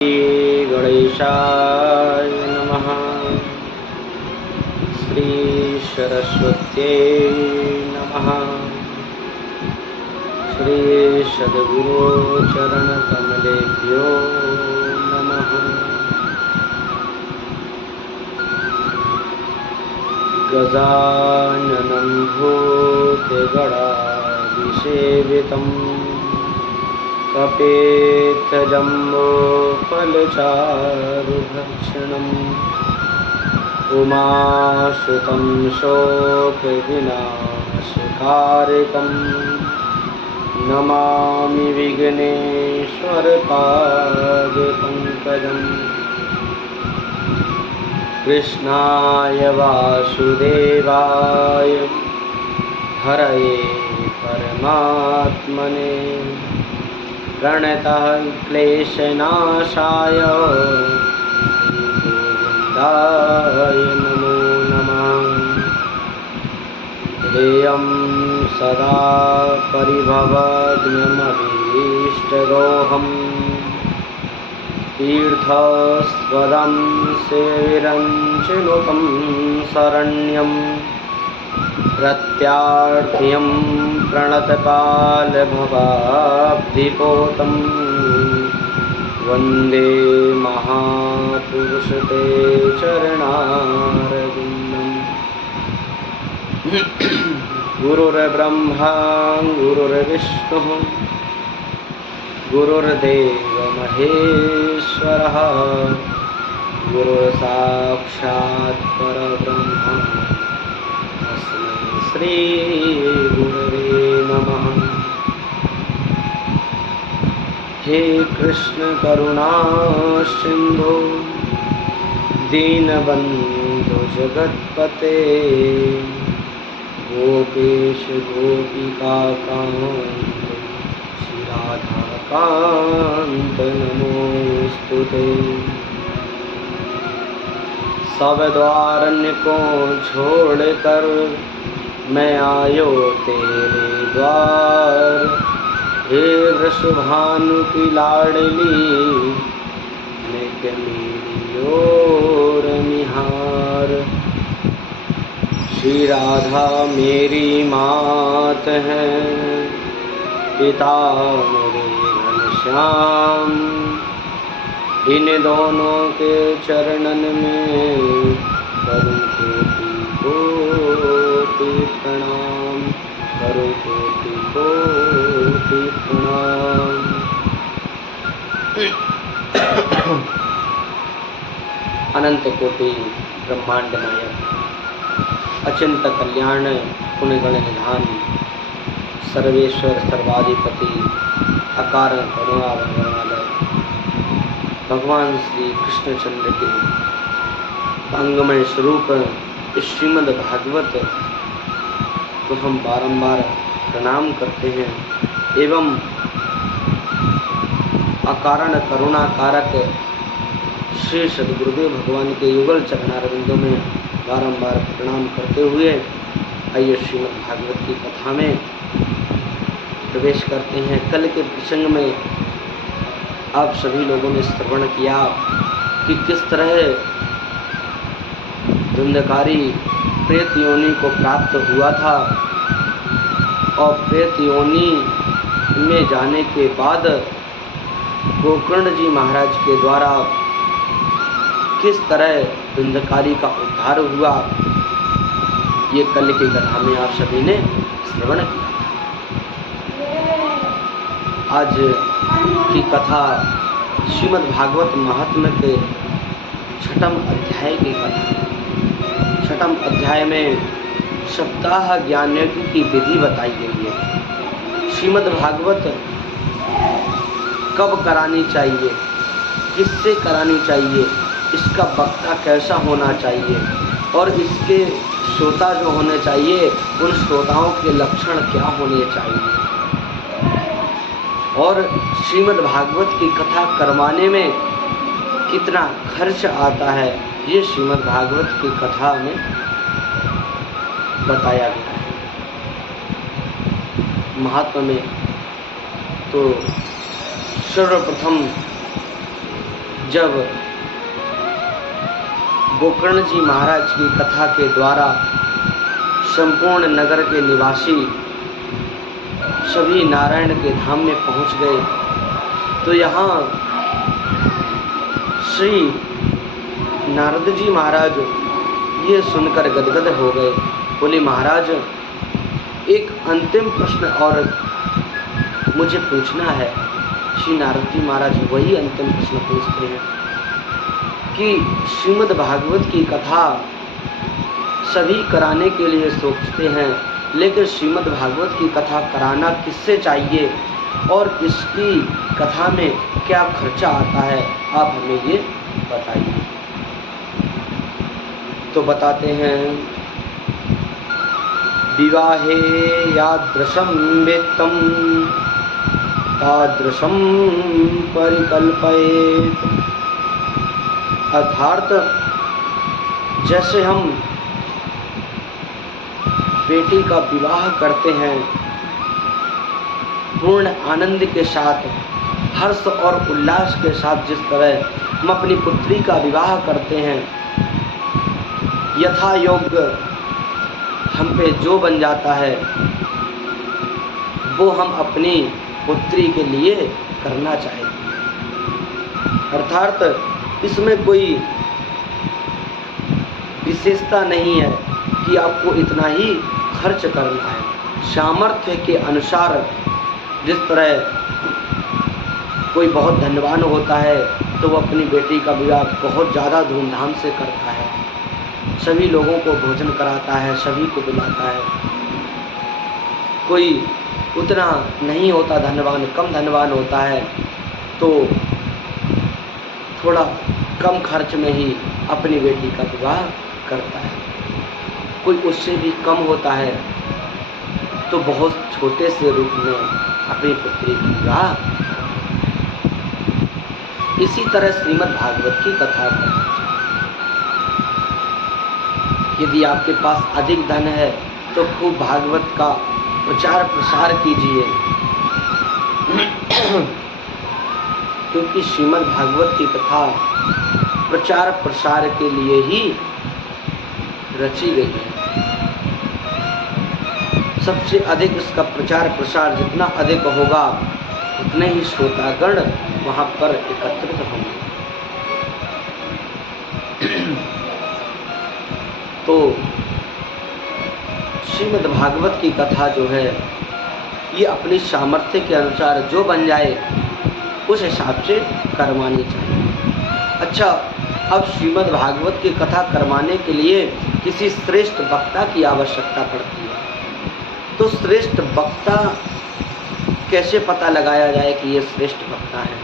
श्री गणेशाय नमः। श्री सरस्वत्यै नमः। श्री सद्गुरु चरण कमलेभ्यो नमः। गजाननं भूतगणाधिसेवितं कपेत्थजम्बोफलचारुभक्षणम् उमासुतं शोकविनाशकारकं नमामि विघ्नेश्वरपादपङ्कजम्। कृष्णाय वासुदेवाय हरये परमात्मने प्रणतः क्लेशनाशाय श्रीगोविन्दाय नमो नमः। ध्येयं सदा परिभवग्नमभीष्टदोहम् तीर्थस्पदं सेविरञ्चिनुतं शरण्यं प्रत्यार्थियं प्रणतपालभवाब्धिपोतं वन्दे महापुरुषते चरणारविन्दम्। गुरुर्ब्रह्मा गुरुर्विष्णुः गुरुर्देव महेश्वरः गुरुर्साक्षात् परब्रह्म तस्मै श्री गुरवे नमः। हे कृष्ण करुणा सिंधु दीनबंधु जगत्पते गोपेश गोपिका कांत राधा कांत नमोस्तुते। सब द्वारन्य को छोड़कर मैं आयो तेरे द्वार। हे वृषभानु की लाडली मैं क्या मेरी ओर निहार। श्री राधा मेरी मात है पिता मेरे घनश्याम। इन दोनों के चरणन में करूं कोटि कोटि प्रणाम। करूं कोटि कोटि प्रणाम। अनंत कोटि ब्रह्मांड नायक अचिंत कल्याण पुण्यगण निधान सर्वेश्वर सर्वाधिपति अकारण करुणा वाले भगवान श्री कृष्णचंद्र के अंगमय स्वरूप श्रीमद् भागवत को हम बारंबार प्रणाम करते हैं एवं अकारण करुणा कारक श्री सद्गुरुदेव भगवान के युगल चरणारविंदों में बारंबार प्रणाम करते हुए आइए श्रीमद् भागवत की कथा में प्रवेश करते हैं। कल के प्रसंग में आप सभी लोगों ने श्रवण किया कि किस तरह धुंधकारी प्रेत योनि को प्राप्त हुआ था और प्रेत योनि में जाने के बाद गोकर्ण जी महाराज के द्वारा किस तरह धुंधकारी का उद्धार हुआ, ये कल की कथा में आप सभी ने श्रवण किया। आज की कथा श्रीमद् भागवत महात्म्य के छठम अध्याय की कथा। छठम अध्याय में सप्ताह ज्ञान यज्ञ की विधि बताई गई है। श्रीमद् भागवत कब करानी चाहिए, किससे करानी चाहिए, इसका वक्ता कैसा होना चाहिए और इसके श्रोता जो होने चाहिए उन श्रोताओं के लक्षण क्या होने चाहिए और श्रीमद् भागवत की कथा करवाने में कितना खर्च आता है, ये श्रीमद् भागवत की कथा में बताया गया है। महात्मा में तो सर्वप्रथम जब गोकर्ण जी महाराज की कथा के द्वारा संपूर्ण नगर के निवासी सभी नारायण के धाम में पहुंच गए, तो यहाँ श्री नारद जी महाराज ये सुनकर गदगद हो गए। बोले, महाराज एक अंतिम प्रश्न और मुझे पूछना है। श्री नारद जी महाराज वही अंतिम प्रश्न पूछते हैं कि श्रीमद् भागवत की कथा सभी कराने के लिए सोचते हैं, लेकिन श्रीमद् भागवत की कथा कराना किससे चाहिए और इसकी कथा में क्या खर्चा आता है, आप हमें ये बताइए। तो बताते हैं, विवाहे यादृशं वित्तं तादृशं परिकल्पयेत्। अर्थात जैसे हम बेटी का विवाह करते हैं पूर्ण आनंद के साथ, हर्ष और उल्लास के साथ, जिस तरह हम अपनी पुत्री का विवाह करते हैं, यथा योग्य हम पे जो बन जाता है वो हम अपनी पुत्री के लिए करना चाहिए। अर्थात इसमें कोई विशेषता नहीं है कि आपको इतना ही खर्च करना है। सामर्थ्य के अनुसार, जिस तरह कोई बहुत धनवान होता है तो वो अपनी बेटी का विवाह बहुत ज़्यादा धूमधाम से करता है, सभी लोगों को भोजन कराता है, सभी को बुलाता है। कोई उतना नहीं होता धनवान, कम धनवान होता है तो थोड़ा कम खर्च में ही अपनी बेटी का विवाह करता है। कोई उससे भी कम होता है तो बहुत छोटे से रूप में अपनी पुत्री का विवाह करता है। इसी तरह श्रीमद् भागवत की कथा करना चाहिए। यदि आपके पास अधिक धन है तो खूब भागवत का प्रचार प्रसार कीजिए, क्योंकि श्रीमद् भागवत की कथा प्रचार प्रसार के लिए ही रची गई है। सबसे अधिक इसका प्रचार प्रसार जितना अधिक होगा उतने ही श्रोतागण वहां पर एकत्रित होंगे। तो श्रीमद् भागवत की कथा जो है ये अपनी सामर्थ्य के अनुसार जो बन जाए उस हिसाब से करवानी चाहिए। अच्छा, अब श्रीमद् भागवत की कथा करवाने के लिए किसी श्रेष्ठ वक्ता की आवश्यकता पड़ती है। तो श्रेष्ठ वक्ता कैसे पता लगाया जाए कि ये श्रेष्ठ वक्ता है?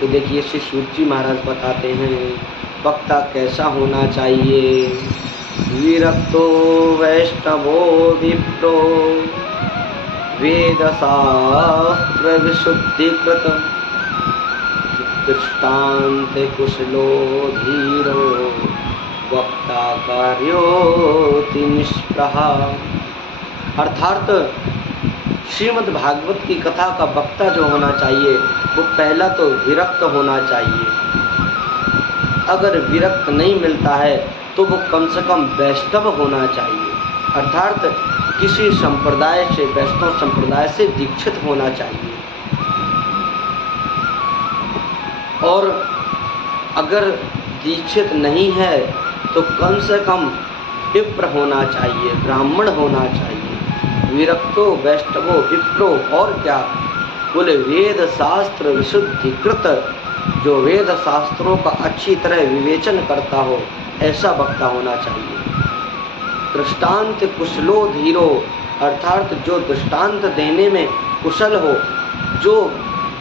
तो देखिए, श्री सूत जी महाराज बताते हैं वक्ता कैसा होना चाहिए। विरक्तो वैष्णवो विप्रो वेद शास्त्र विशुद्धिकृत दृष्टान्त कुशलो धीरो वक्ता कार्योति निष्प्रहा। अर्थात श्रीमद् भागवत की कथा का वक्ता जो होना चाहिए वो पहला तो विरक्त होना चाहिए। अगर विरक्त नहीं मिलता है तो वो कम से कम वैष्णव होना चाहिए, अर्थात किसी संप्रदाय से, वैष्णव संप्रदाय से दीक्षित होना चाहिए। और अगर दीक्षित नहीं है तो कम से कम विप्र होना चाहिए, ब्राह्मण होना चाहिए। विरक्तो वैष्णवो विप्रो, और क्या बोले, वेद शास्त्र विशुद्धिकृत, जो वेद शास्त्रों का अच्छी तरह विवेचन करता हो ऐसा वक्ता होना चाहिए। दृष्टांत कुशलो धीरो, अर्थात जो दृष्टांत देने में कुशल हो, जो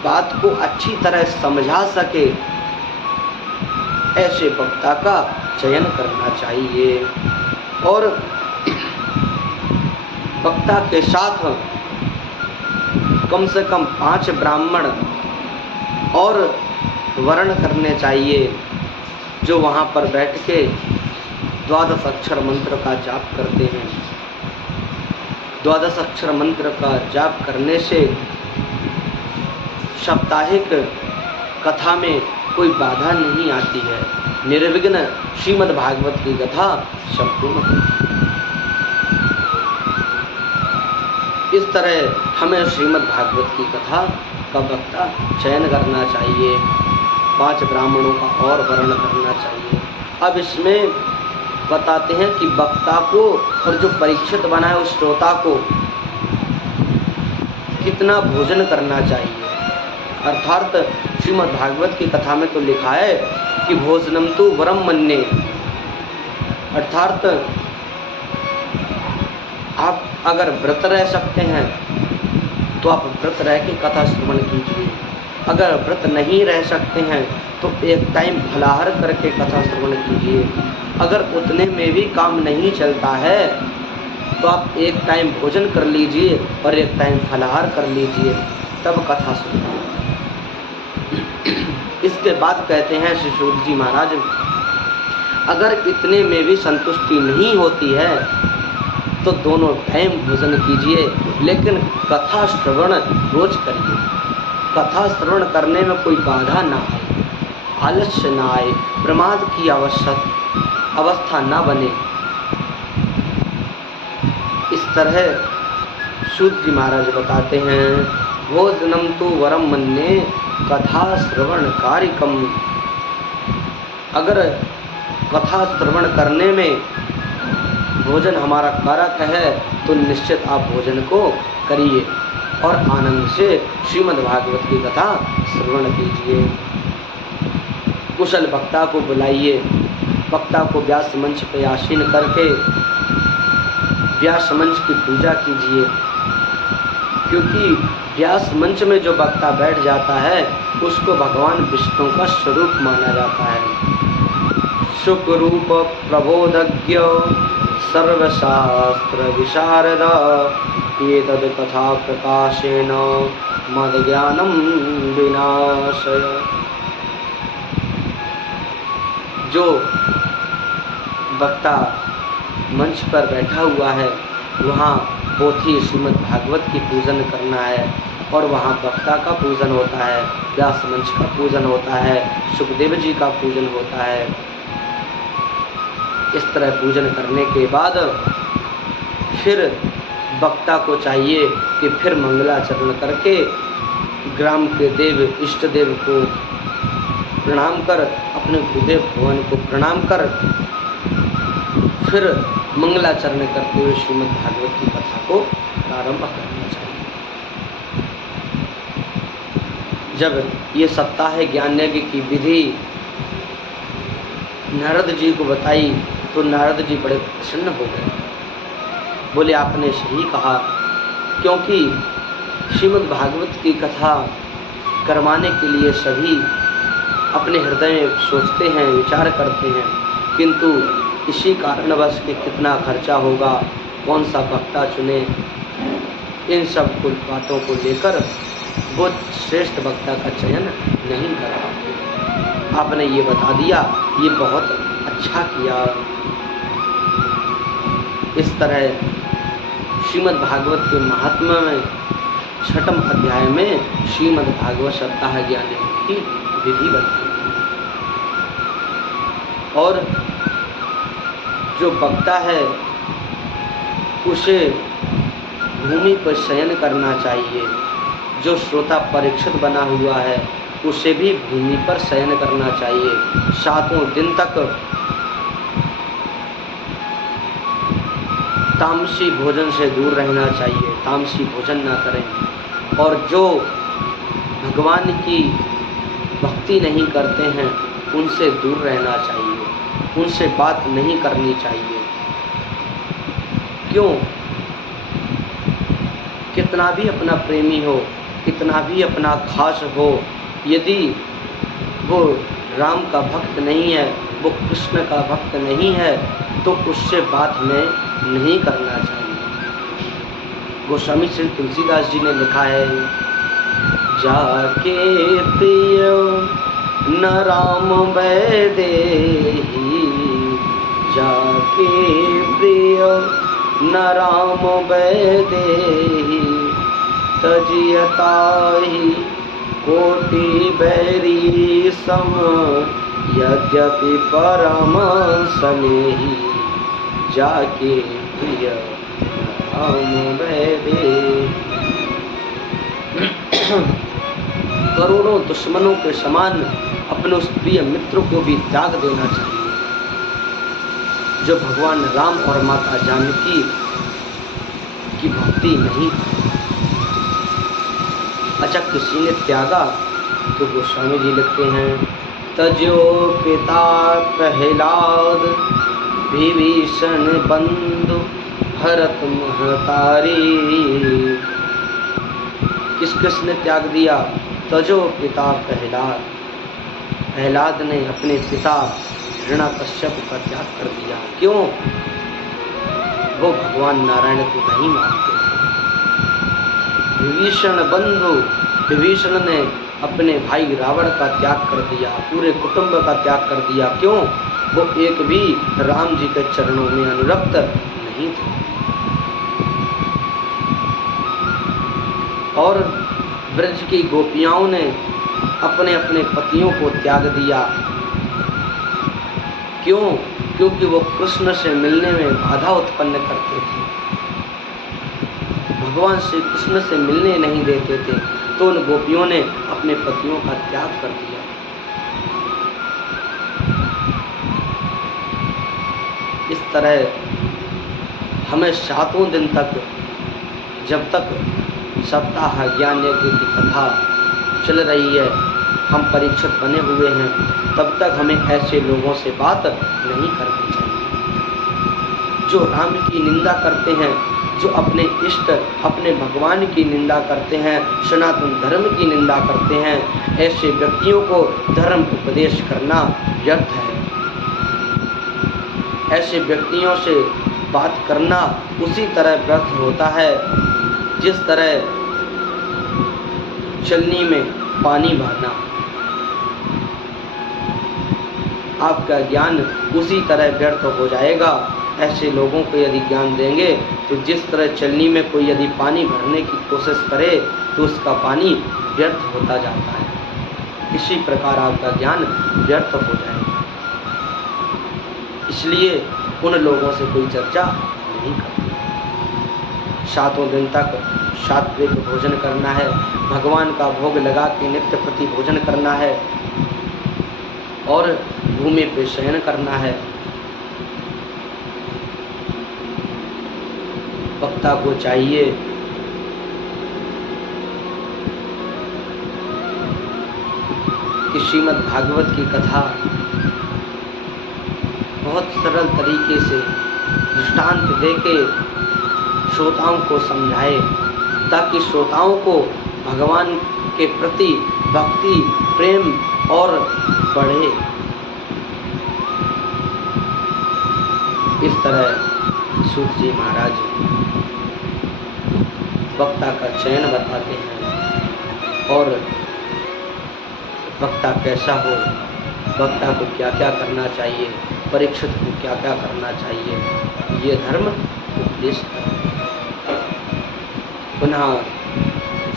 बात को अच्छी तरह समझा सके, ऐसे वक्ता का चयन करना चाहिए। और वक्ता के साथ कम से कम 5 ब्राह्मण और वर्ण करने चाहिए, जो वहाँ पर बैठ के 12 अक्षर मंत्र का जाप करते हैं। 12 अक्षर मंत्र का जाप करने से साप्ताहिक कथा में कोई बाधा नहीं आती है। निर्विघ्न श्रीमद् भागवत की कथा संपूर्ण होती है। इस तरह हमें श्रीमद् भागवत की कथा का वक्ता चयन करना चाहिए, 5 ब्राह्मणों का और वर्ण करना चाहिए। अब इसमें बताते हैं कि वक्ता को और जो परीक्षित बनाए उस श्रोता को कितना भोजन करना चाहिए। अर्थात श्रीमद् भागवत की कथा में तो लिखा है कि भोजनम तु वरम मन्ये, अर्थात आप अगर व्रत रह सकते हैं तो आप व्रत रह के कथा श्रवण कीजिए। अगर व्रत नहीं रह सकते हैं तो एक टाइम फलाहार करके कथा श्रवण कीजिए। अगर उतने में भी काम नहीं चलता है तो आप एक टाइम भोजन कर लीजिए और एक टाइम फलाहार कर लीजिए, तब कथा सुनिए। इसके बाद कहते हैं श्री सूत जी महाराज, अगर इतने में भी संतुष्टि नहीं होती है तो दोनों टाइम भोजन कीजिए, लेकिन कथा श्रवण रोज करिए। कथा श्रवण करने में कोई बाधा ना आए, आलस्य ना आए, प्रमाद की अवस्था ना बने। इस तरह सूत जी महाराज बताते हैं, भोजनम तु वरम मन्ये कथा श्रवण कारिकम। अगर कथा श्रवण करने में भोजन हमारा कारक है तो निश्चित आप भोजन को करिए और आनंद से श्रीमद् भागवत की कथा श्रवण कीजिए। कुशल वक्ता को बुलाइए, वक्ता को व्यास मंच पर आसीन करके व्यास मंच की पूजा कीजिए, क्योंकि व्यास मंच में जो वक्ता बैठ जाता है उसको भगवान विष्णु का स्वरूप माना जाता है। सुखरूप प्रबोधज्ञ सर्वशास्त्र विशारद एतद् कथा प्रकाशेन मद ज्ञानम विनाशय। जो वक्ता मंच पर बैठा हुआ है वहाँ पोथी श्रीमद् भागवत की पूजन करना है और वहाँ वक्ता का पूजन होता है, व्यास मंच का पूजन होता है, सुखदेव जी का पूजन होता है। इस तरह पूजन करने के बाद फिर वक्ता को चाहिए कि फिर मंगलाचरण करके ग्राम के देव इष्ट देव को प्रणाम कर, अपने गुरुदेव भगवान को प्रणाम कर, फिर मंगलाचरण करते हुए श्रीमद् भागवत की कथा को प्रारंभ करना चाहिए। जब ये सप्ताह ज्ञान यज्ञ की विधि नारद जी को बताई तो नारद जी बड़े प्रसन्न हो गए, बोले आपने सही कहा, क्योंकि श्रीमद् भागवत की कथा करवाने के लिए सभी अपने हृदय में सोचते हैं, विचार करते हैं, किंतु इसी कारणवश के कितना खर्चा होगा, कौन सा वक्ता चुने, इन सब कुल बातों को लेकर वो श्रेष्ठ वक्ता का चयन नहीं कर पाते। आपने ये बता दिया, ये बहुत अच्छा किया। इस तरह श्रीमद् भागवत के महात्म्य में 6वें अध्याय में श्रीमद् भागवत सप्ताह ज्ञान की विधि बताई और जो वक्ता है उसे भूमि पर शयन करना चाहिए। जो श्रोता परीक्षित बना हुआ है उसे भी भूमि पर शयन करना चाहिए। 7 दिन तक तामसी भोजन से दूर रहना चाहिए, तामसी भोजन ना करें। और जो भगवान की भक्ति नहीं करते हैं उनसे दूर रहना चाहिए, उनसे बात नहीं करनी चाहिए। क्यों? कितना भी अपना प्रेमी हो, कितना भी अपना खास हो, यदि वो राम का भक्त नहीं है, वो कृष्ण का भक्त नहीं है, तो उससे बात में नहीं करना चाहिए। गोस्वामी श्री तुलसीदास जी ने लिखा है, जाके प्रिय न राम वैदेही, जाके प्रिय न राम वैदेही, तजियताहि कोटि बैरी सम, यद्यपि परम स्नेही, जाके प्रिय राम वैदे। करोड़ों दुश्मनों के समान अपने उस प्रिय मित्र को भी त्याग देना चाहिए जो भगवान राम और माता जानकी की भक्ति नहीं। अच्छा, किसी ने त्यागा तो गोस्वामी जी लिखते हैं, तजो पिता प्रहलाद, विभीषण बंधु भरत महतारी। किस किस ने त्याग दिया? तजो पिता प्रहलाद, प्रहलाद ने अपने पिता हिरण्याकश्यप का त्याग कर दिया। क्यों? वो भगवान नारायण को नहीं मानते थे। विभीषण बंधु, विभीषण ने अपने भाई रावण का त्याग कर दिया, पूरे कुटुंब का त्याग कर दिया। क्यों? वो एक भी राम जी के चरणों में अनुरक्त नहीं थे। और ब्रज की गोपियाओं ने अपने अपने पतियों को त्याग दिया। क्यों? क्योंकि वो कृष्ण से मिलने में बाधा उत्पन्न करते थे, भगवान श्री कृष्ण से मिलने नहीं देते थे, तो उन गोपियों ने अपने पतियों का त्याग कर दिया। इस तरह हमें 7 दिन तक, जब तक सप्ताह ज्ञान यज्ञ की कथा चल रही है, हम परीक्षित बने हुए हैं, तब तक हमें ऐसे लोगों से बात नहीं करनी चाहिए जो राम की निंदा करते हैं, जो अपने इष्ट, अपने भगवान की निंदा करते हैं, सनातन धर्म की निंदा करते हैं। ऐसे व्यक्तियों को धर्म उपदेश करना व्यर्थ है। ऐसे व्यक्तियों से बात करना उसी तरह व्यर्थ होता है जिस तरह चलनी में पानी भरना। आपका ज्ञान उसी तरह व्यर्थ हो जाएगा। ऐसे लोगों को यदि ज्ञान देंगे तो जिस तरह चलनी में कोई यदि पानी भरने की कोशिश करे तो उसका पानी व्यर्थ होता जाता है, इसी प्रकार आपका ज्ञान व्यर्थ हो जाएगा। इसलिए उन लोगों से कोई चर्चा नहीं करनी। 7 दिन तक सात्विक भोजन करना है, भगवान का भोग लगा के नित्य प्रति भोजन करना है और भूमि पे शयन करना है। वक्ता को चाहिए कि श्रीमद् भागवत की कथा बहुत सरल तरीके से दृष्टांत देके श्रोताओं को समझाए, ताकि श्रोताओं को भगवान के प्रति भक्ति, प्रेम और बढ़े। इस तरह सूत जी महाराज वक्ता का चयन बताते हैं और वक्ता कैसा हो, वक्ता को क्या क्या करना चाहिए, परीक्षित को क्या क्या करना चाहिए, ये धर्म उपदेश है। पुनः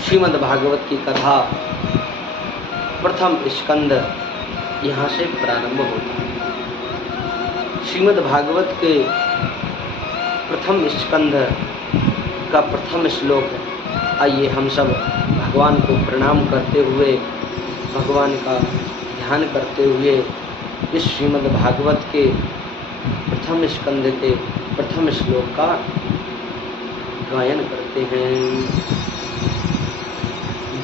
श्रीमद् भागवत की कथा प्रथम स्कंद यहाँ से प्रारंभ होता है। श्रीमद् भागवत के प्रथम स्कंद का प्रथम श्लोक है। आइए हम सब भगवान को प्रणाम करते हुए, भगवान का ध्यान करते हुए इस श्रीमद् भागवत के प्रथम स्कंद के प्रथम श्लोक का गायन करते हैं।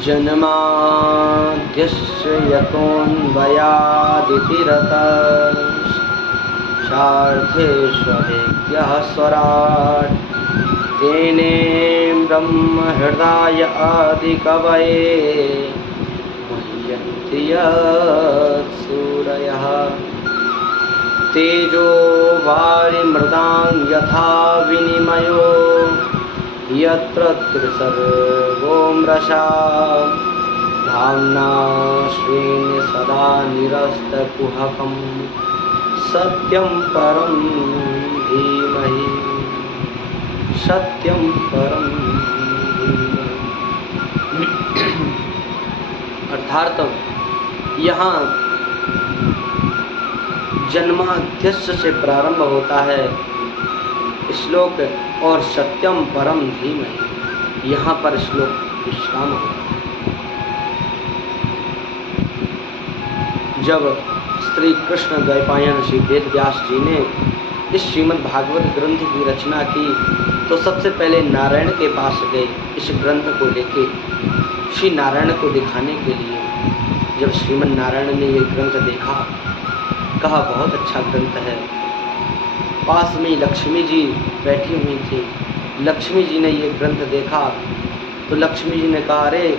जन्माद्यस्य यतोऽन्वयादितिरतश्चार्थेष्वभिज्ञः स्वराट् तेने ब्रह्म हृदय आदिकवये मुह्यन्ति यत्सूरयः तेजो वारिमृदां यथा विनिमयो यत्र त्रिसर्गो मृषा धाम्ना स्वेन सदा निरस्तकुहकं सत्यं परं धीमहि सत्यं परं धीमहि। अर्थात यहाँ जन्माद्यस्य से प्रारंभ होता है श्लोक और सत्यम परम धीमहि, यहाँ पर श्लोक विश्राम होता है। जब श्री कृष्ण द्वैपायन श्री वेद व्यास जी ने इस श्रीमद् भागवत ग्रंथ की रचना की तो सबसे पहले नारायण के पास गए इस ग्रंथ को लेके श्री नारायण को दिखाने के लिए। जब श्रीमद् नारायण ने ये ग्रंथ देखा, कहा बहुत अच्छा ग्रंथ है। पास में लक्ष्मी जी बैठी हुई थी। लक्ष्मी जी ने ये ग्रंथ देखा तो लक्ष्मी जी ने कहा, अरे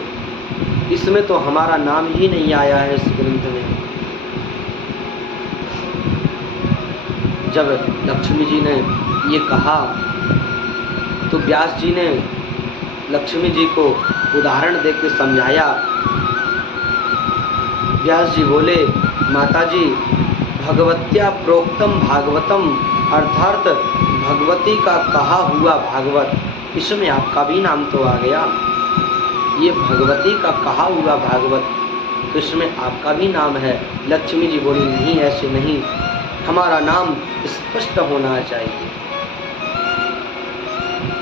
इसमें तो हमारा नाम ही नहीं आया है इस ग्रंथ में। जब लक्ष्मी जी ने ये कहा तो व्यास जी ने लक्ष्मी जी को उदाहरण देकर समझाया। व्यास जी बोले, माता जी भगवत्या प्रोक्तम भागवतम, अर्थात भगवती का कहा हुआ भागवत, इसमें आपका भी नाम तो आ गया। ये भगवती का कहा हुआ भागवत तो इसमें आपका भी नाम है। लक्ष्मी जी बोली, नहीं ऐसे नहीं, हमारा नाम स्पष्ट होना चाहिए।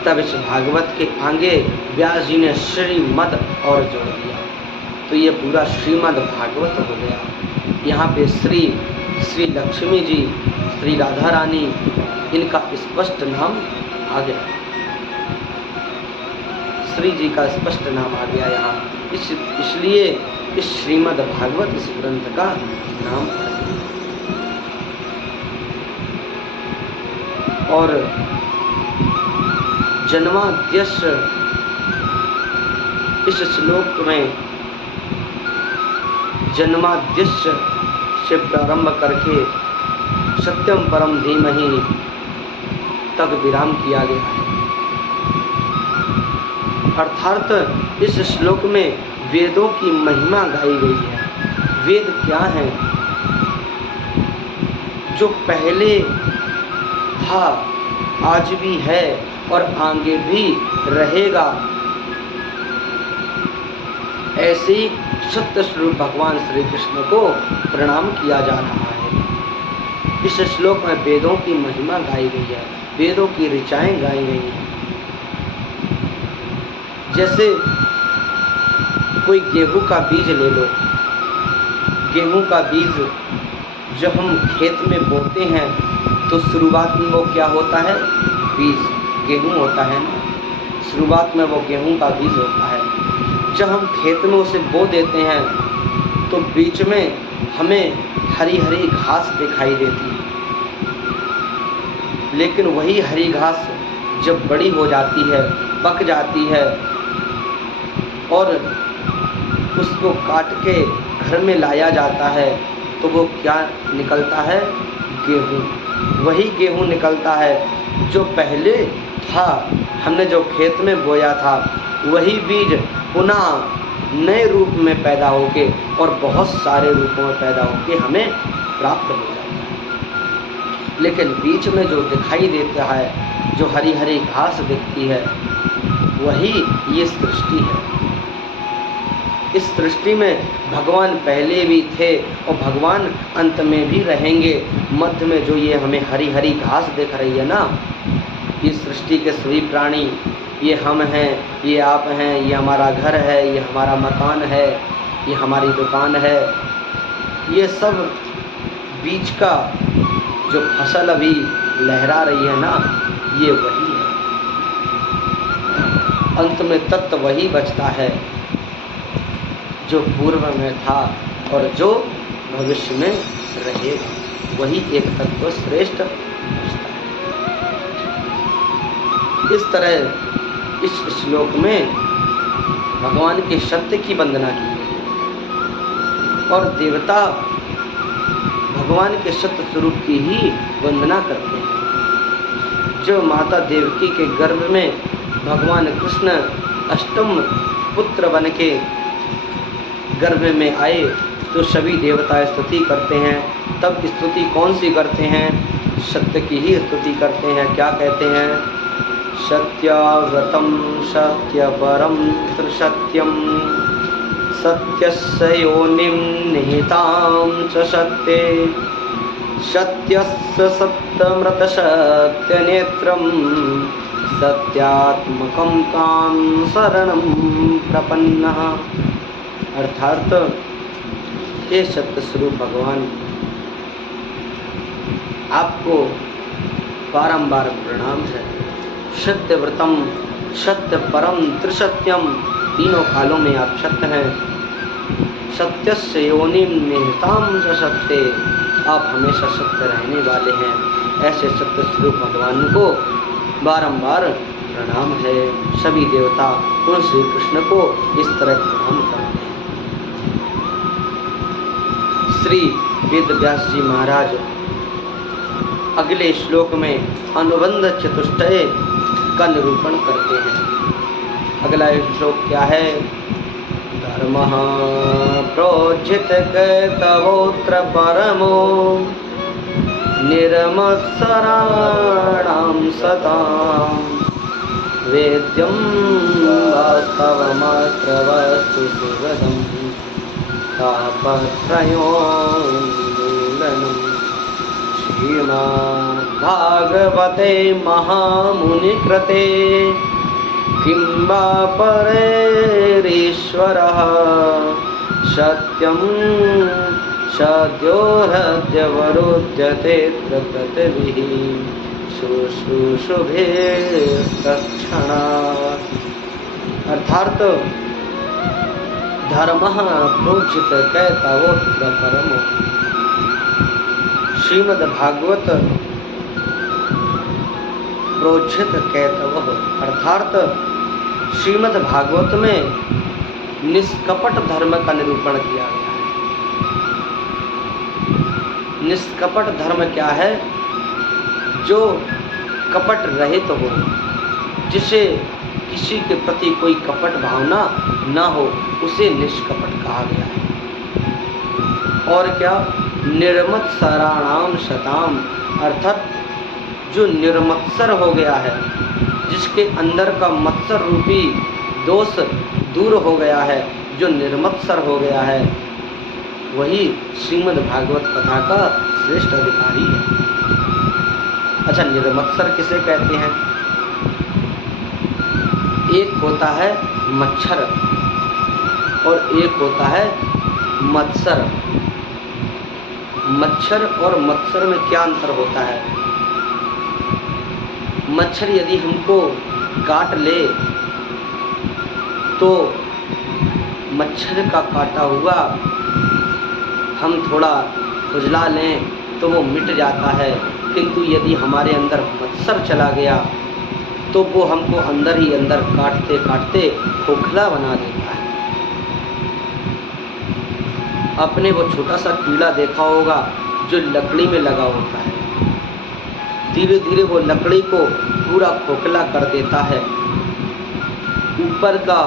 तब इस भागवत के आगे व्यास जी ने श्रीमद और जोड़ दिया तो ये पूरा श्रीमद भागवत हो गया। यहाँ पे श्री लक्ष्मी जी, श्री राधा रानी, इनका स्पष्ट नाम आ गया। श्री जी का स्पष्ट नाम आ गया यहाँ, इसलिए इस श्रीमद भागवत इस ग्रंथ का नाम पड़ गया। और जन्माद्यस्य इस श्लोक में जन्माद्यस्य से प्रारंभ करके सत्यम परम धीमहि तक विराम किया गया है। अर्थात इस श्लोक में वेदों की महिमा गाई गई है। वेद क्या है? जो पहले था, आज भी है और आगे भी रहेगा, ऐसे ही सत्य स्वरूप भगवान श्री कृष्ण को प्रणाम किया जा रहा है। इस श्लोक में वेदों की महिमा गाई गई है, वेदों की ऋचाएं गाई गई हैं। जैसे कोई गेहूं का बीज ले लो। गेहूं का बीज जब हम खेत में बोते हैं तो शुरुआत में वो क्या होता है? बीज, गेहूं होता है ना। शुरुआत में वो गेहूं का बीज होता है। जब हम खेत में उसे बो देते हैं तो बीच में हमें हरी हरी घास दिखाई देती है, लेकिन वही हरी घास जब बड़ी हो जाती है, पक जाती है और उसको काट के घर में लाया जाता है तो वो क्या निकलता है? गेहूँ। वही गेहूँ निकलता है जो पहले था, हमने जो खेत में बोया था, वही बीज पुनः नए रूप में पैदा होके और बहुत सारे रूपों में पैदा होके हमें प्राप्त हो जाता है। लेकिन बीच में जो दिखाई देता है, जो हरी हरी घास दिखती है, वही ये सृष्टि है। इस सृष्टि में भगवान पहले भी थे और भगवान अंत में भी रहेंगे। मध्य में जो ये हमें हरी हरी घास दिख रही है ना, ये सृष्टि के सभी प्राणी, ये हम हैं, ये आप हैं, ये हमारा घर है, ये हमारा मकान है, ये हमारी दुकान है, ये सब बीच का जो फसल अभी लहरा रही है ना, ये वही है। अंत में तत्व वही बचता है जो पूर्व में था और जो भविष्य में रहेगा। वही एक तत्व श्रेष्ठ बचता है। इस तरह इस श्लोक में भगवान के सत्य की वंदना की गई है और देवता भगवान के सत्य स्वरूप की ही वंदना करते हैं। जो माता देवकी के गर्भ में भगवान कृष्ण अष्टम पुत्र बन के गर्भ में आए तो सभी देवता स्तुति करते हैं। तब स्तुति कौन सी करते हैं? सत्य की ही स्तुति करते हैं। क्या कहते हैं? सत्यव्रतम सत्यपरम त्रिसत्यम सत्यस्य योनिं निहितां च सत्ये सत्यस्य सत्यमृतसत्यनेत्रं सत्यात्मकं तां शरणं प्रपन्नः। अर्थात हे सत्य स्वरूप भगवान, आपको बारंबार प्रणाम है। सत्यव्रतम, सत्य परम, त्रिसत्यम, तीनों कालों में आप सत्य हैं। सत्यस्य योनिं निहितां च सत्ये, आप हमेशा सत्य रहने वाले हैं। ऐसे सत्य स्वरूप भगवान को बारंबार प्रणाम है। सभी देवता उन श्री कृष्ण को इस तरह प्रणाम करते हैं। श्री वेद व्यास जी महाराज अगले श्लोक में अनुबंध चतुष्टय का निरूपण करते हैं। अगला श्लोक क्या है? धर्मः प्रोज्झित कैतवोऽत्र परमो निर्मत्सराणां सतां वेद्यं वास्तवमत्र वस्तु सुहृदं तापत्रयोन्मूलनम्। श्रीमद्भागवते महामुनिकृते किं वा परेरीश्वरः सत्यं सद्यो हृद्यवरुध्यते प्रकृतिभिः शुश्रूषुभिस्तत्क्षणात्। अर्थात धर्मः प्रोज्झित कैतवोऽत्र परमो। श्रीमद् भागवत प्रोज्झित कैतवः, अर्थात श्रीमद् भागवत में निष्कपट धर्म का निरूपण किया गया है। निष्कपट धर्म क्या है? जो कपट रहित हो, जिसे किसी के प्रति कोई कपट भावना न हो, उसे निष्कपट कहा गया है। और क्या? निर्मत्सराणाम शताम, अर्थात जो निर्मत्सर हो गया है, जिसके अंदर का मत्सर रूपी दोष दूर हो गया है, जो निर्मत्सर हो गया है, वही श्रीमद् भागवत कथा का श्रेष्ठ अधिकारी है। अच्छा, निर्मत्सर किसे कहते हैं? एक होता है मच्छर और एक होता है मत्सर। मच्छर और मत्सर में क्या अंतर होता है? मच्छर यदि हमको काट ले तो मच्छर का काटा हुआ हम थोड़ा खुजला लें तो वो मिट जाता है, किंतु यदि हमारे अंदर मत्सर चला गया तो वो हमको अंदर ही अंदर काटते काटते खोखला बना देता है। आपने वो छोटा सा कीड़ा देखा होगा जो लकड़ी में लगा होता है, धीरे धीरे वो लकड़ी को पूरा खोखला कर देता है। ऊपर का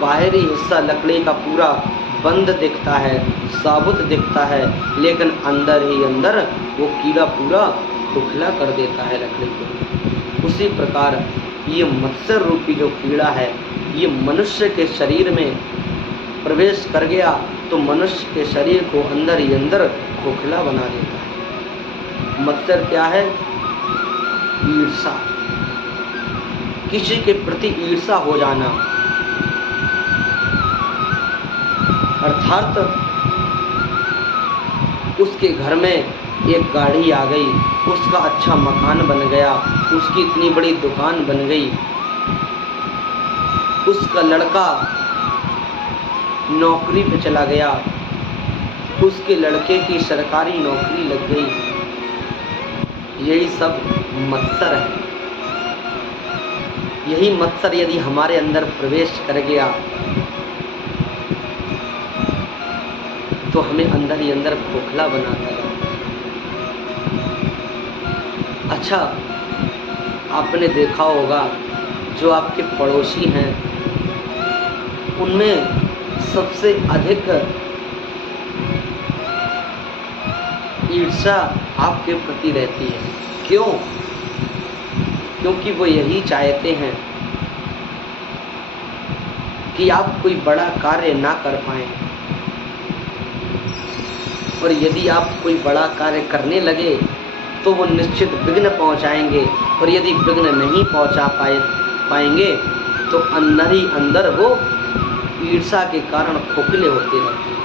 बाहरी हिस्सा लकड़ी का पूरा बंद दिखता है, साबुत दिखता है, लेकिन अंदर ही अंदर वो कीड़ा पूरा खोखला कर देता है लकड़ी को। उसी प्रकार ये मत्सर रूपी जो कीड़ा है, ये मनुष्य के शरीर में प्रवेश कर गया तो मनुष्य के शरीर को अंदर ही अंदर खोखला बना देता है। मत्सर क्या है? ईर्षा, किसी के प्रति ईर्षा हो जाना। अर्थात उसके घर में एक गाड़ी आ गई, उसका अच्छा मकान बन गया, उसकी इतनी बड़ी दुकान बन गई, उसका लड़का नौकरी पे चला गया, उसके लड़के की सरकारी नौकरी लग गई। यही सब मत्सर है। यही मत्सर यदि हमारे अंदर प्रवेश कर गया तो हमें अंदर ही अंदर खोखला बनाता है। अच्छा, आपने देखा होगा जो आपके पड़ोसी हैं उनमें सबसे अधिक ईर्ष्या आपके प्रति रहती है। क्यों? क्योंकि वो यही चाहते हैं कि आप कोई बड़ा कार्य ना कर पाएं, और यदि आप कोई बड़ा कार्य करने लगे तो वो निश्चित विघ्न पहुंचाएंगे, और यदि विघ्न नहीं पहुंचा पाएंगे तो अंदर ही अंदर वो ईर्ष्या के कारण खोखले होते रहते हैं।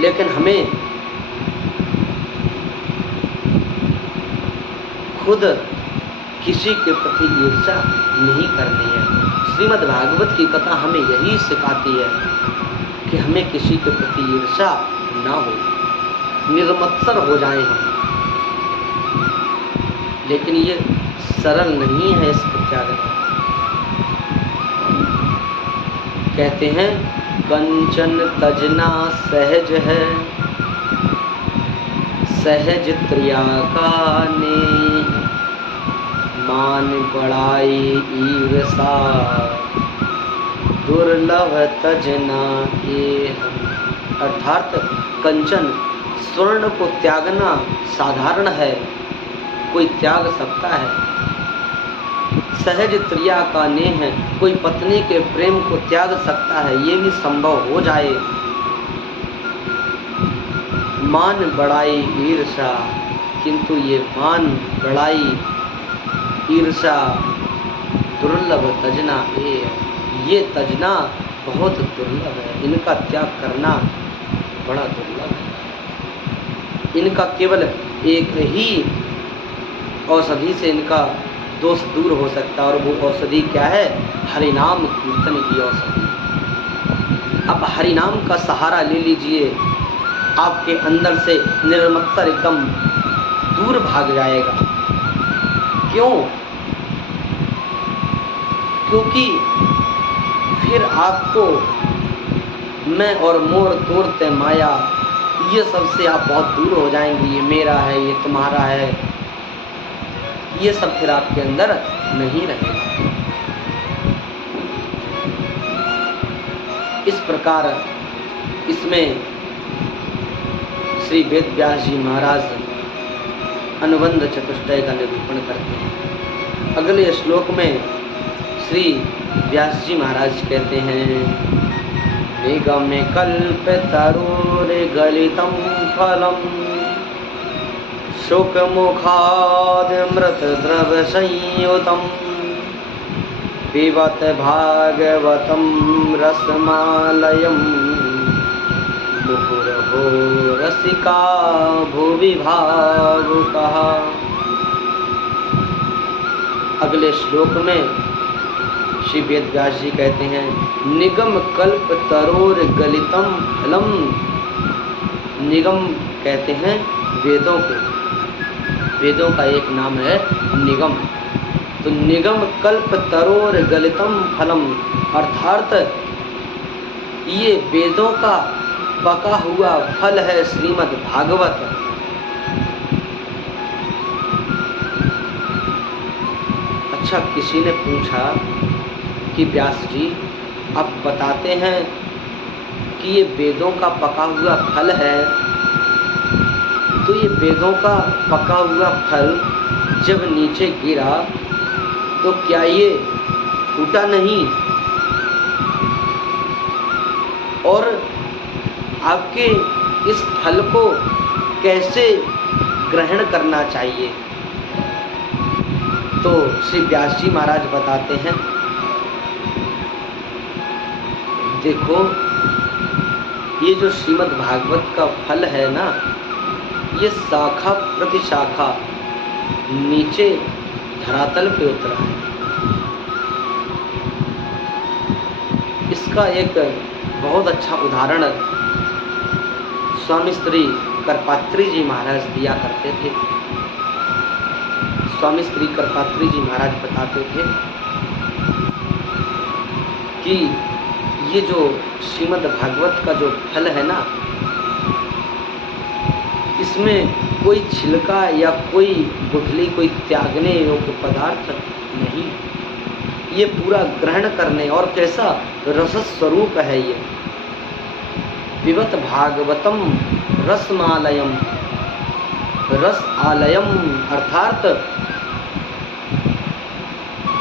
लेकिन हमें खुद किसी के प्रति ईर्ष्या नहीं करनी है। श्रीमद् भागवत की कथा हमें यही सिखाती है कि हमें किसी के प्रति ईर्ष्या ना हो, निर्मत्सर हो जाएं हम। लेकिन ये सरल नहीं है इसको त्यागना। कहते हैं कंचन तजना सहज है, सहज त्रिया का नेह, मान बड़ाई ईर्षा, दुर्लभ तजना एह। अर्थात कंचन स्वर्ण को त्यागना साधारण है, कोई त्याग सकता है। सहज त्रिया का नेह है, कोई पत्नी के प्रेम को त्याग सकता है, ये भी संभव हो जाए। मान बड़ाई ईर्षा, किंतु ये मान बड़ाई ईर्षा दुर्लभ तजना ये तजना बहुत दुर्लभ है, इनका त्याग करना बड़ा दुर्लभ है। इनका केवल एक ही औषधि से इनका दोष दूर हो सकता है, और वो औषधि क्या है? हरिनाम कीर्तन की औषधि। अब हरिनाम का सहारा ले लीजिए, आपके अंदर से निर्मत्सर एकदम दूर भाग जाएगा। क्यों? क्योंकि फिर आपको मैं और मोर तोड़ते माया, ये सबसे आप बहुत दूर हो जाएंगे। ये मेरा है, ये तुम्हारा है, ये सब फिर आपके अंदर नहीं रहेगा। इस प्रकार इसमें श्री वेद व्यास जी महाराज अनुबंध चतुष्टय का निरूपण करते हैं। अगले श्लोक में श्री व्यास जी महाराज कहते हैं निगम कल्प तरोर गलितम फलम शुक मुखादमृत द्रव संयुतम पिबत भागवतम रसमालयम मुहुरहो रसिका भुवि भावुकः। अगले श्लोक में श्री वेद व्यास जी कहते हैं निगम कल्प तरोर गलितम फलम। निगम कहते हैं वेदों को, वेदों का एक नाम है निगम। तो निगम कल्प तरोर गलितम फलम अर्थात ये वेदों का पका हुआ फल है श्रीमद् भागवत। अच्छा, किसी ने पूछा कि व्यास जी आप बताते हैं कि ये वेदों का पका हुआ फल है, तो ये वेदों का पका हुआ फल जब नीचे गिरा तो क्या ये फूटा नहीं? और आपके इस फल को कैसे ग्रहण करना चाहिए? तो श्री व्यास जी महाराज बताते हैं देखो, ये जो श्रीमद् भागवत का फल है ना, ये शाखा प्रति शाखा नीचे धरातल पे उतरा है। इसका एक बहुत अच्छा उदाहरण स्वामी श्री करपात्री जी महाराज दिया करते थे। स्वामी श्री करपात्री जी महाराज बताते थे कि ये जो श्रीमद् भागवत का जो फल है ना, इसमें कोई छिलका या कोई गुठली, कोई त्यागने योग्य पदार्थ नहीं। ये पूरा ग्रहण करने और कैसा रस स्वरूप है ये। पिबत भागवतम रसमालयम, रस आलयम अर्थात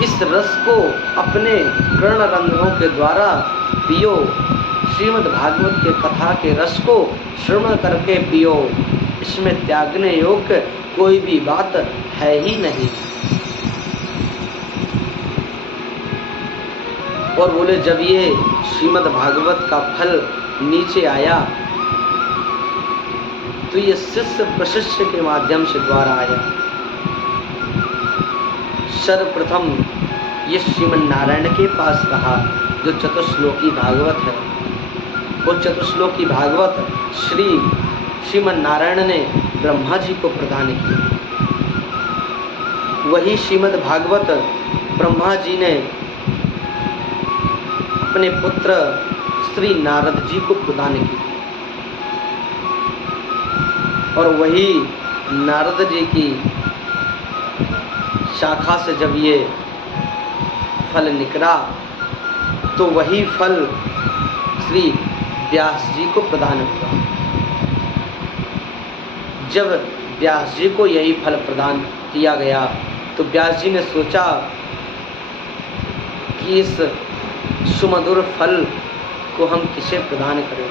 इस रस को अपने कर्ण रंध्रों के द्वारा पियो। श्रीमद् भागवत के कथा के रस को श्रवण करके पियो। इसमें त्यागने योग्य कोई भी बात है ही नहीं। और बोले जब ये श्रीमद् भागवत का फल नीचे आया तो ये शिष्य प्रशिष्य के माध्यम से द्वारा आया। सर्वप्रथम ये श्रीमन नारायण के पास रहा जो चतुश्लोकी भागवत है। वो चतुश्लोकी भागवत श्रीमन नारायण ने ब्रह्मा जी को प्रदान किया। वही श्रीमद् भागवत ब्रह्मा जी ने अपने पुत्र श्री नारद जी को प्रदान की। और वही नारद जी की शाखा से जब ये फल निकला तो वही फल श्री व्यास जी को प्रदान हुआ। जब व्यास जी को यही फल प्रदान किया गया तो व्यास जी ने सोचा कि इस सुमधुर फल को हम किसे प्रदान करें।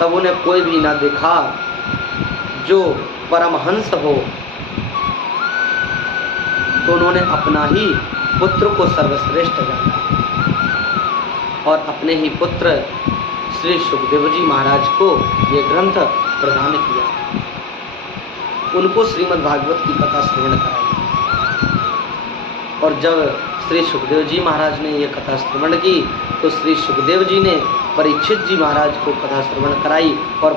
तब उन्हें कोई भी ना दिखा जो परमहंस हो, तो उन्होंने अपना ही पुत्र को सर्वश्रेष्ठ जाना और अपने ही पुत्र श्री सुखदेव जी महाराज को ये ग्रंथ प्रदान किया। उनको श्रीमद् भागवत की कथा श्रवण कराई। और जब श्री सुखदेव जी महाराज ने ये कथा श्रवण की तो श्री सुखदेव जी ने परीक्षित जी महाराज को कथा श्रवण कराई। और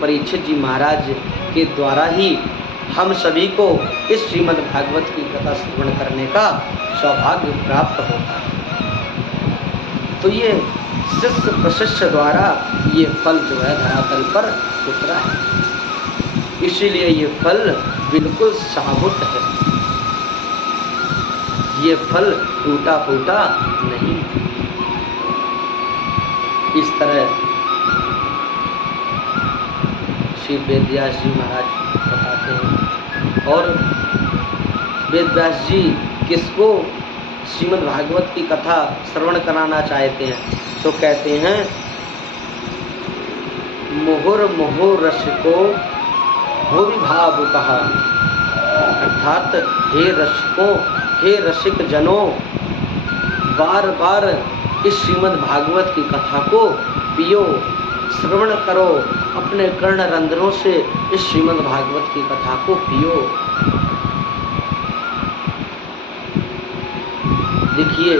परीक्षित जी महाराज के द्वारा ही हम सभी को इस श्रीमद् भागवत की कथा श्रवण करने का सौभाग्य प्राप्त होता है। तो ये शिष्य प्रशिष्य द्वारा ये फल जो है धरातल पर उतरा है। इसीलिए ये फल बिल्कुल साबुत है। ये फल टूटा फूटा नहीं। इस तरह श्री वेदव्यास जी महाराज बताते हैं। और वेदव्यास जी किसको श्रीमद् भागवत की कथा श्रवण कराना चाहते हैं तो कहते हैं मोहर मोह रसिको हो विभाव कहा। अर्थात हे रसिकों, हे रसिक जनों, बार बार इस श्रीमद् भागवत की कथा को पियो, श्रवण करो। अपने कर्ण रंध्रों से इस श्रीमद् भागवत की कथा को पियो। देखिए,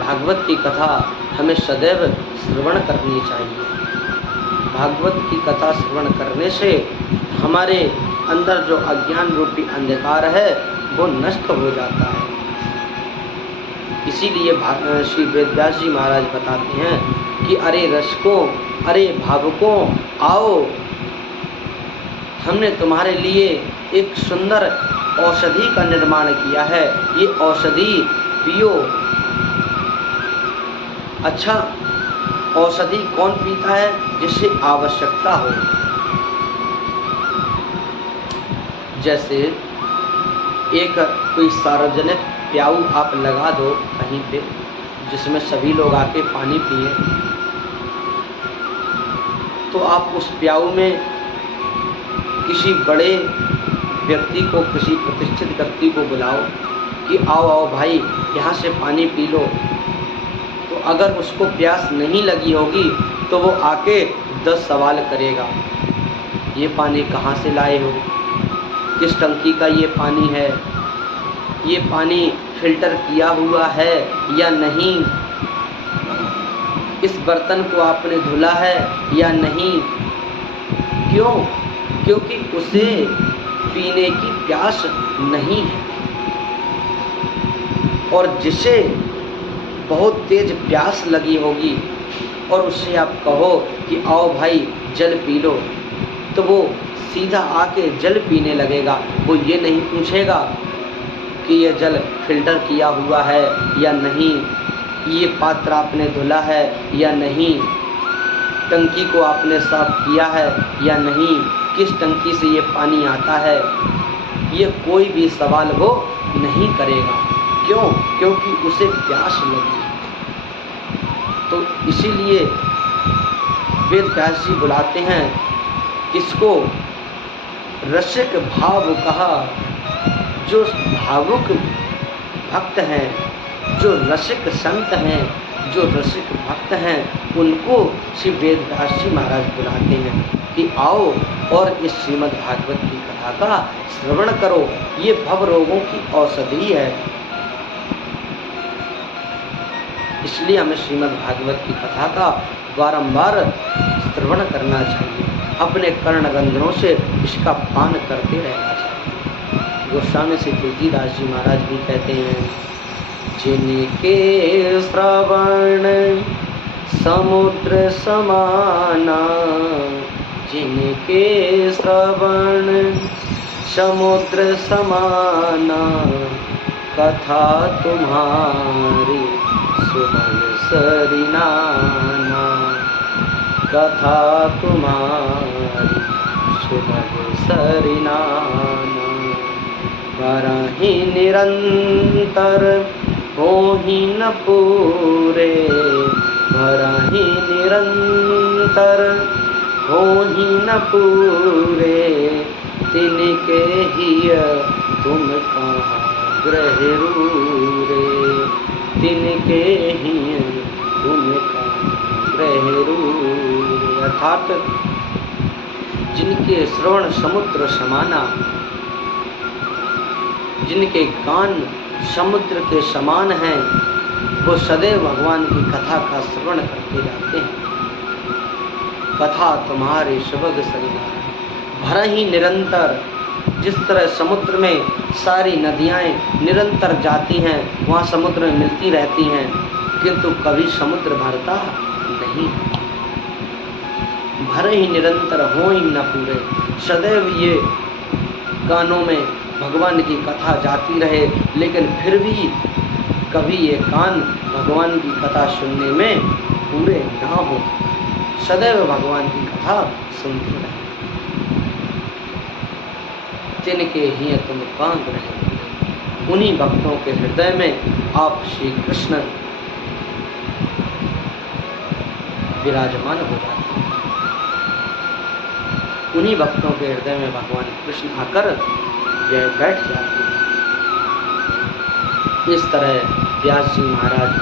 भागवत की कथा हमें सदैव श्रवण करनी चाहिए। भागवत की कथा श्रवण करने से हमारे अंदर जो अज्ञान रूपी अंधकार है वो नष्ट हो जाता है। इसीलिए श्री वेदव्यास जी महाराज बताते हैं कि अरे रसिकों, अरे भावकों, आओ, हमने तुम्हारे लिए एक सुंदर औषधि का निर्माण किया है। ये औषधि पियो। अच्छा, औषधि कौन पीता है? जिससे आवश्यकता हो। जैसे एक कोई सार्वजनिक प्याऊ आप लगा दो कहीं पे जिसमें सभी लोग आके पानी पिए, तो आप उस प्याऊ में किसी बड़े व्यक्ति को, किसी प्रतिष्ठित व्यक्ति को बुलाओ कि आओ आओ भाई यहाँ से पानी पी लो। तो अगर उसको प्यास नहीं लगी होगी तो वो आके 10 सवाल करेगा। ये पानी कहाँ से लाए हो? किस टंकी का ये पानी है? ये पानी फिल्टर किया हुआ है या नहीं? इस बर्तन को आपने धुला है या नहीं? क्यों? क्योंकि उसे पीने की प्यास नहीं है। और जिसे बहुत तेज प्यास लगी होगी और उससे आप कहो कि आओ भाई जल पी लो, तो वो सीधा आके जल पीने लगेगा। वो ये नहीं पूछेगा कि ये जल फिल्टर किया हुआ है या नहीं, ये पात्र आपने धुला है या नहीं, टंकी को आपने साफ किया है या नहीं, किस टंकी से ये पानी आता है। ये कोई भी सवाल वो नहीं करेगा। क्यों? क्योंकि उसे प्यास लगी। तो इसीलिए वेद व्यास जी बुलाते हैं किसको? रसिक भाव कहा। जो भावुक भक्त हैं, जो रसिक संत हैं, जो रसिक भक्त हैं, उनको श्री वेद व्यास जी महाराज बुलाते हैं कि आओ और इस श्रीमद् भागवत की कथा का श्रवण करो। ये भव रोगों की औषधि है। इसलिए हमें श्रीमद् भागवत की कथा का बारंबार श्रवण करना चाहिए। अपने कर्णरंध्रों से इसका पान करते रहना चाहिए। गोस्वामी श्री तुलसीदास जी महाराज भी कहते हैं, जिनके श्रवण समुद्र समाना, जिनके श्रवण समुद्र समाना, कथा तुम्हारी सुमन सरिनाना, कथा तुम्हारी सुमन सरिनाना। वरहि निरंतर होहि न पूरे, वरहि निरंतर होहि न पूरे, तिनके हिय तुम कहाँ ग्रह रूरे, तिनके हिय तुम कहाँ ग्रह रूरे। अर्थात जिनके श्रवण समुद्र समाना, जिनके कान समुद्र के समान हैं, वो सदैव भगवान की कथा का श्रवण करते जाते हैं। कथा तुम्हारे सुभग सरिनाना। भर ही निरंतर, जिस तरह समुद्र में सारी नदियाँ निरंतर जाती हैं, वहाँ समुद्र में मिलती रहती हैं, किंतु कभी समुद्र भरता नहीं। भर ही निरंतर हो ही न पूरे। सदैव ये कानों में भगवान की कथा जाती रहे, लेकिन फिर भी कभी ये कान भगवान की कथा सुनने में पूरे ना हो। सदैव भगवान की कथा सुनते रहे। तिनके ही तुम कांत रहे। उन्हीं भक्तों के हृदय में आप श्री कृष्ण विराजमान हो जाते हैं। उन्हीं भक्तों के हृदय में भगवान कृष्ण आकर बैठ जाते हैं। इस तरह व्यास जी महाराज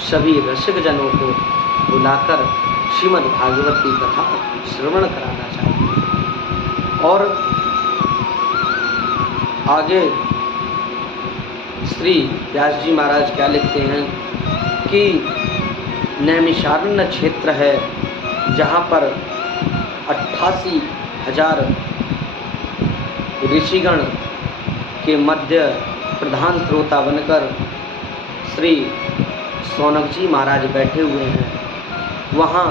सभी रसिक जनों को बुलाकर श्रीमद् भागवत की कथा श्रवण कराना चाहते हैं। और आगे श्री व्यास जी महाराज क्या लिखते हैं कि नैमिषारण्य क्षेत्र है, जहाँ पर 88,000 ऋषिगण के मध्य प्रधान श्रोता बनकर श्री सौनक जी महाराज बैठे हुए हैं। वहाँ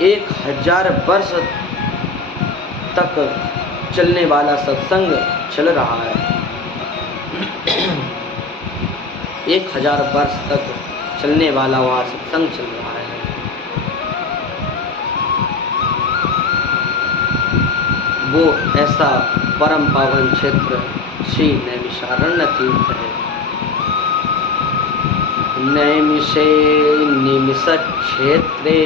1000 वर्ष तक चलने वाला सत्संग चल रहा है। 1000 वर्ष तक चलने वाला वहाँ सत्संग चल रहा है। वो ऐसा परम पावन क्षेत्र श्री नैमिषारण्य तीर्थ है। नैमिषे निमिष क्षेत्रे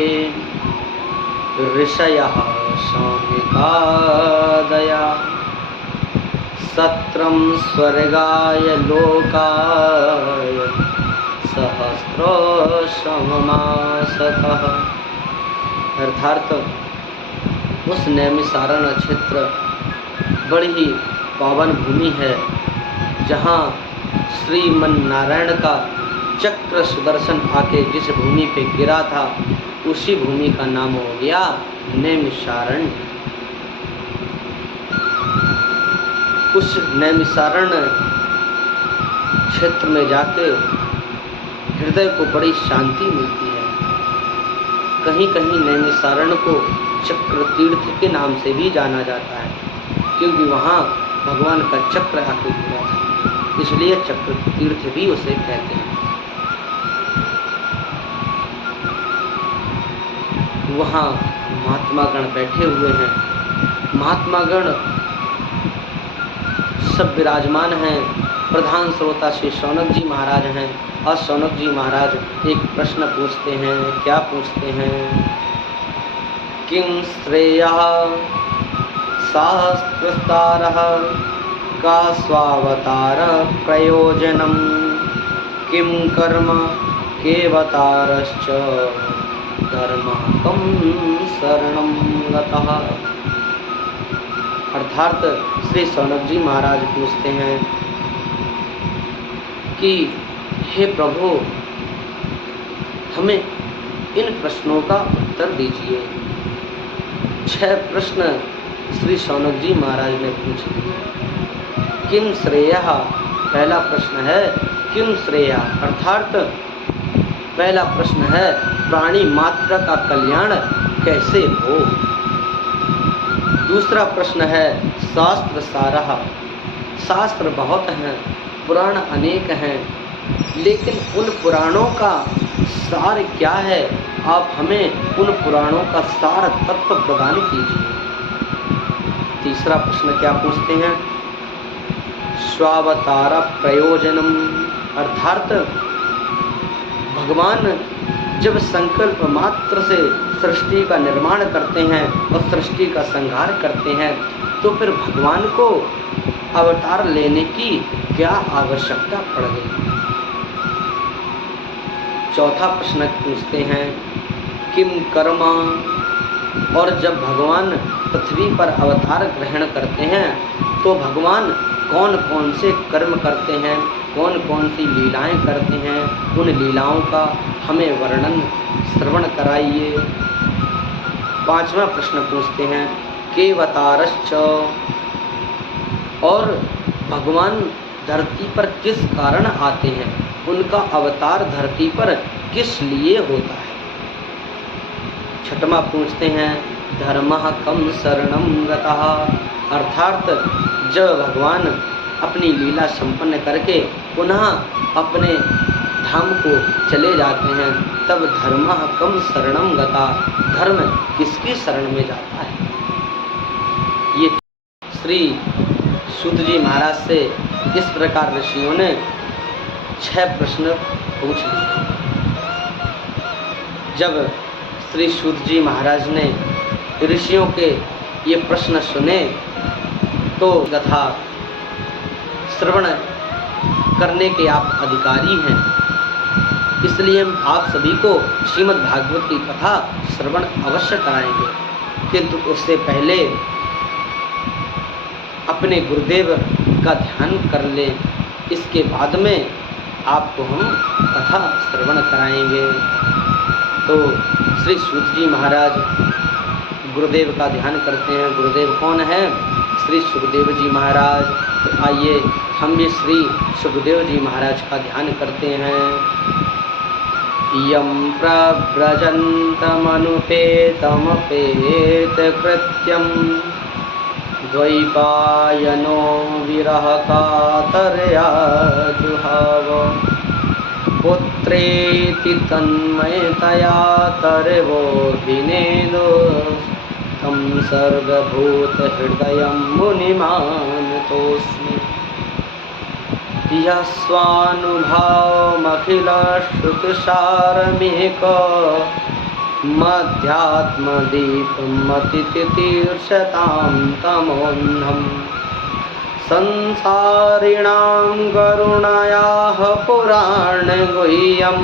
ऋषयः सौनिकादया, सत्रं स्वर्गाय लोकाय सहस्रशममासतः। अर्थात उस नैमिषारण्य क्षेत्र बड़ी ही पावन भूमि है, जहाँ श्रीमन नारायण का चक्र सुदर्शन आके जिस भूमि पे गिरा था, उसी भूमि का नाम हो गया नैमिषारण्य। उस नैमिषारण्य क्षेत्र में जाके हृदय को बड़ी शांति मिलती है। कहीं कहीं नैमिषारण्य को चक्र तीर्थ के नाम से भी जाना जाता है, क्योंकि वहाँ भगवान का चक्र आके गिरा था, इसलिए चक्र तीर्थ भी उसे कहते हैं। वहाँ महात्मा गण बैठे हुए हैं। महात्मा गण सब विराजमान हैं। प्रधान श्रोता श्री शौनक जी महाराज हैं और शौनक जी महाराज एक प्रश्न पूछते हैं। क्या पूछते हैं? किं श्रेयः शास्त्रसारः का स्वावतार प्रयोजनम किं कर्म केवतारश्च धर्मः कं शरणं गतः। अर्थात श्री शौनक जी महाराज पूछते हैं कि हे प्रभु, हमें इन प्रश्नों का उत्तर दीजिए। 6 प्रश्न श्री शौनक जी महाराज ने पूछ लिए। किम श्रेयः, पहला प्रश्न है किम श्रेयः, अर्थात पहला प्रश्न है प्राणी मात्र का कल्याण कैसे हो। दूसरा प्रश्न है शास्त्र सारः, शास्त्र बहुत हैं, पुराण अनेक हैं, लेकिन उन पुराणों का सार क्या है, आप हमें उन पुराणों का सार तत्व प्रदान कीजिए। तीसरा प्रश्न क्या पूछते हैं? स्वावतार प्रयोजनम, अर्थात भगवान जब संकल्प मात्र से सृष्टि का निर्माण करते हैं और सृष्टि का संहार करते हैं, तो फिर भगवान को अवतार लेने की क्या आवश्यकता पड़ गई। चौथा प्रश्न पूछते हैं किम कर्म, और जब भगवान पृथ्वी पर अवतार ग्रहण करते हैं तो भगवान कौन कौन से कर्म करते हैं, कौन कौन सी लीलाएं करते हैं, उन लीलाओं का हमें वर्णन श्रवण कराइए। पांचवा प्रश्न पूछते हैं केवतारश्च, और भगवान धरती पर किस कारण आते हैं, उनका अवतार धरती पर किस लिए होता है। छठवां पूछते हैं धर्मः कं शरणं गतः, अर्थात जब भगवान अपनी लीला संपन्न करके पुनः अपने धाम को चले जाते हैं, तब धर्मः कं शरणं गतः, धर्म किसकी शरण में जाता है। ये श्री सूत जी महाराज से इस प्रकार ऋषियों ने 6 प्रश्न पूछ लिए। जब श्री सूत जी महाराज ने ऋषियों के ये प्रश्न सुने तो कथा श्रवण करने के आप अधिकारी हैं, इसलिए हम आप सभी को श्रीमद् भागवत की कथा श्रवण अवश्य कराएंगे, किंतु उससे पहले अपने गुरुदेव का ध्यान कर लें, इसके बाद में आपको हम कथा श्रवण कराएंगे। तो श्री सूत जी महाराज गुरुदेव का ध्यान करते हैं। गुरुदेव कौन है? श्री सुखदेव जी महाराज। तो आइए हम भी श्री सुखदेव जी महाराज का ध्यान करते हैं। यम प्रव्रजन्तमनुपेतमपेत कृत्यम द्वैपायनो विरह कातरया जुहाव पुत्रेति तन्मयतया तरवोऽभिनेदो तं सर्वभूतहृदयं मुनिमानतोऽस्मि। यस्वानुभावमखिलश्रुतिसारमेक मध्यात्मदीपमतितीर्षतां तमोऽन्धम् संसारिणां करुणायाः पुराणगुह्यं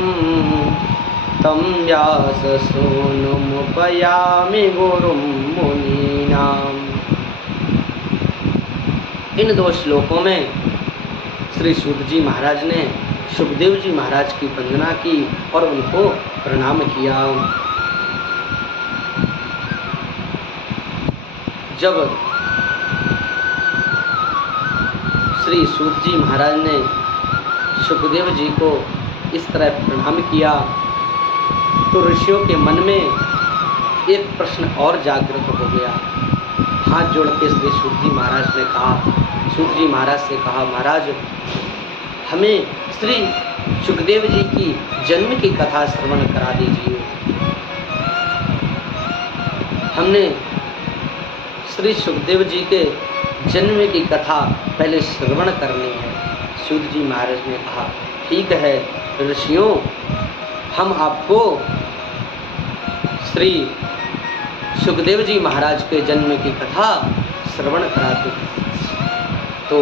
तं व्याससूनुमुपयामि गुरुं मुनीनाम्। इन 2 श्लोकों में श्री सूत जी महाराज ने सुखदेव जी महाराज की वंदना की और उनको प्रणाम किया। जब श्री सूत जी महाराज ने सुखदेव जी को इस तरह प्रणाम किया तो ऋषियों के मन में एक प्रश्न और जागृत हो गया। हाथ जोड़ के श्री सूत जी महाराज ने कहा, सूत जी महाराज से कहा, महाराज हमें श्री सुखदेव जी की जन्म की कथा श्रवण करा दीजिए। हमने श्री सुखदेव जी के जन्म की कथा पहले श्रवण करनी है। सूत जी महाराज ने कहा, ठीक है ऋषियों, हम आपको श्री सुखदेव जी महाराज के जन्म की कथा श्रवण कराते हैं। तो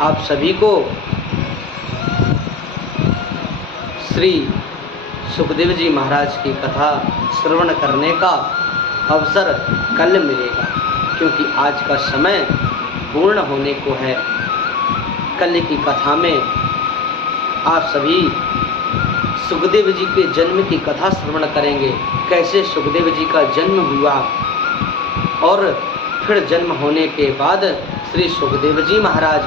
आप सभी को श्री सुखदेव जी महाराज की कथा श्रवण करने का अवसर कल मिलेगा, क्योंकि आज का समय पूर्ण होने को है। कल की कथा में आप सभी सुखदेव जी के जन्म की कथा श्रवण करेंगे, कैसे सुखदेव जी का जन्म हुआ और फिर जन्म होने के बाद श्री सुखदेव जी महाराज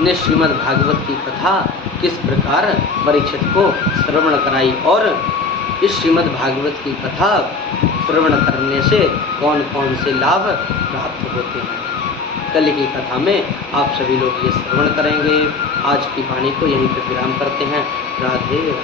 ने श्रीमद् भागवत की कथा किस प्रकार परीक्षित को श्रवण कराई और इस श्रीमद् भागवत की कथा श्रवण करने से कौन कौन से लाभ प्राप्त होते हैं। कल की कथा में आप सभी लोग ये श्रवण करेंगे। आज की वाणी को यहीं पर विराम करते हैं। राधे।